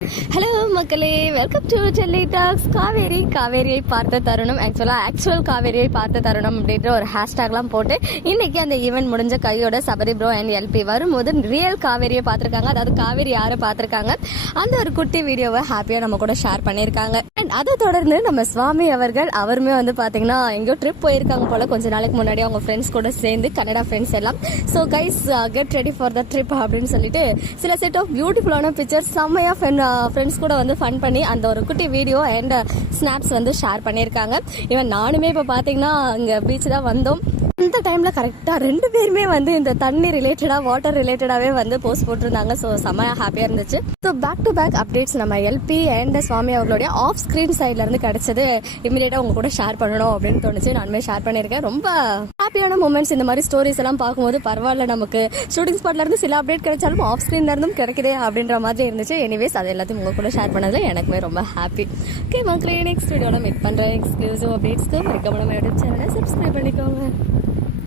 Hello. மக்களே welcome to Chennai talks Kaveri காவேரியை பார்த்த தருணம். ஆக்சுவலாக ஆக்சுவல் காவேரியை பார்த்த தருணம் அப்படின்ற ஒரு ஹேஷ்டேக்லாம் போட்டு இன்னைக்கு அந்த ஈவெண்ட் முடிஞ்ச கையோட சபரி ப்ரோ அண்ட் எல்பி வரும்போது ரியல் காவேரியை பார்த்துருக்காங்க. அதாவது காவேரி யாரை பார்த்துருக்காங்க? அந்த ஒரு குட்டி வீடியோவை ஹாப்பியாக நம்ம கூட ஷேர் பண்ணியிருக்காங்க. அண்ட் அதை தொடர்ந்து நம்ம சுவாமி அவர்கள் அவருமே வந்து பார்த்தீங்கன்னா எங்கேயோ ட்ரிப் போயிருக்காங்க போல கொஞ்ச நாளைக்கு முன்னாடி அவங்க ஃப்ரெண்ட்ஸ் கூட சேர்ந்து கன்னடா ஃப்ரெண்ட்ஸ் எல்லாம். So guys get ready for the trip அப்படின்னு சொல்லிட்டு சில செட் ஆஃப் பியூட்டிஃபுல்லான பிக்சர்ஸ் செம்மையா ஃப்ரெண்ட்ஸ் uh, கூட வந்து ஃபன் பண்ணி அந்த ஒரு குட்டி வீடியோ அண்ட் ஸ்னாப்ஸ் வந்து ஷேர் பண்ணியிருக்காங்க. இவன் நானுமே இப்போ பார்த்தீங்கன்னா இங்கே பீச் தான் வந்தோம். இந்த டைமில் கரெக்டாக ரெண்டு பேருமே வந்து இந்த தண்ணி ரிலேட்டடாக வாட்டர் ரிலேட்டடாகவே வந்து போஸ்ட் போட்டிருந்தாங்க. ஸோ செம்மையாக ஹாப்பியாக இருந்துச்சு. So back to back updates நம்ம எல்பி அண்ட் சுவாமி அவர்களுடைய ஆஃப் ஸ்கிரீன் சைட்லேருந்து கிடச்சது. கிடைச்சது இமீடியட்டா உங்க கூட ஷேர் பண்ணணும் அப்படின்னு தோணுச்சு. நானுமே ஷேர் பண்ணியிருக்கேன். ரொம்ப ஹாப்பியான மூமெண்ட்ஸ் இந்த மாதிரி ஸ்டோரிஸ் எல்லாம் பார்க்கும்போது பரவாயில்ல நமக்கு. ஷூட்டிங் ஸ்பாட்ல இருந்து சில அப்டேட் கிடைச்சாலும் ஆஃப் ஸ்க்ரீன்ல இருந்தும் கிடைக்குதே அப்படின்ற மாதிரி இருந்துச்சு. எனிவேஸ் அது எல்லாத்தையும் உங்க கூட ஷேர் பண்ணதுல எனக்குமே ரொம்ப ஹாப்பி ஓகே மக்களே நெக்ஸ்ட் வீடியோட மீட் பண்ணுறேன் எக்ஸ்க்ளூசிவ் அப்டேட்ஸ்க்கு மறக்காம நம்ம யூடியூப் சேனலை சப்ஸ்கிரைப் பண்ணிக்கோங்க.